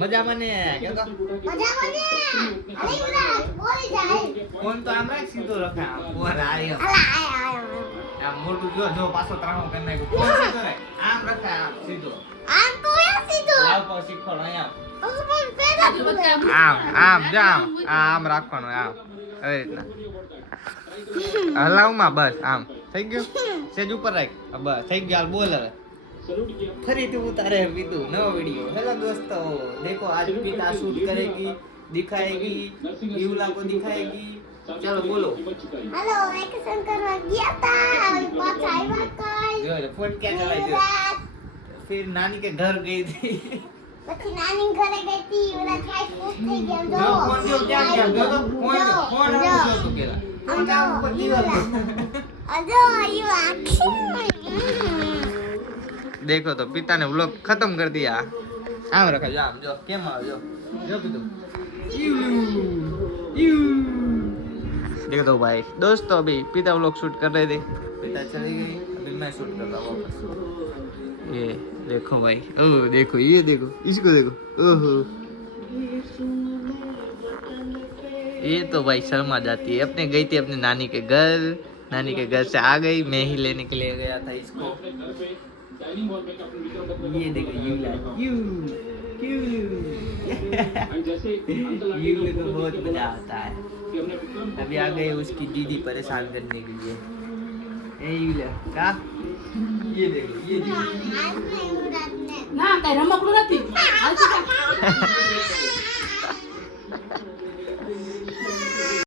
મજામાં ને કેમ તો મજામાં ને અરે બધા બોલી જાય ફોન તો આમ રાખ સીધો રખા ફોન આયો આમ મોટું જો પાછો ત્રાણો કરી નાખ્યો ફોન સીધો રે આમ રખા આમ સીધો આમ તો એ સીધો લાવ પર શીખવાડો અહીંયા આમ આમ રાખવાનું આમ આવી રીતના હલાવમાં બસ આમ થઈ ગયું સેજ ઉપર રાખ બસ થઈ ગયું હાલ બોલ હવે ફરીથી ઉતારે વિદુ નવો વિડિયો હેલો दोस्तों देखो आज पिता शूट करेगी दिखाएगी यूला को दिखाएगी चलो बोलो हेलो वेकेशन કરવા ગયા તા પાછા આવ્યા કઈ जो फोन क्या चलाई थी फिर नानी के घर गई थी પછી નાની ઘરે ગઈ તી ઓલા ખાઈ ખુશ થઈ ગયા जो फोन जो क्या क्या जो तो फोन जो तो केला फोन का ऊपर दीवार અજો આયો આખી देखो तो पिता ने व्लॉग खत्म कर दिया आम रखा जो आम जो केम आओ जो पितू देखो तो भाई दोस्तों अभी पिता व्लॉग शूट कर रहे थे पिता चली गई अभी मैं शूट कर रहा हूँ वापस ये देखो भाई ओह देखो ये देखो इसको देखो ओहो ये तो भाई शर्मा जाती है अपने गई थी अपने नानी के घर से आ गई मैं ही लेने के लिए गया था इसको ये देखो यूला यू को बहुत मजा आता है अभी आ गए उसकी दीदी परेशान करने के लिए ए यूला का ये देखो ના કઈ રમકડું નથી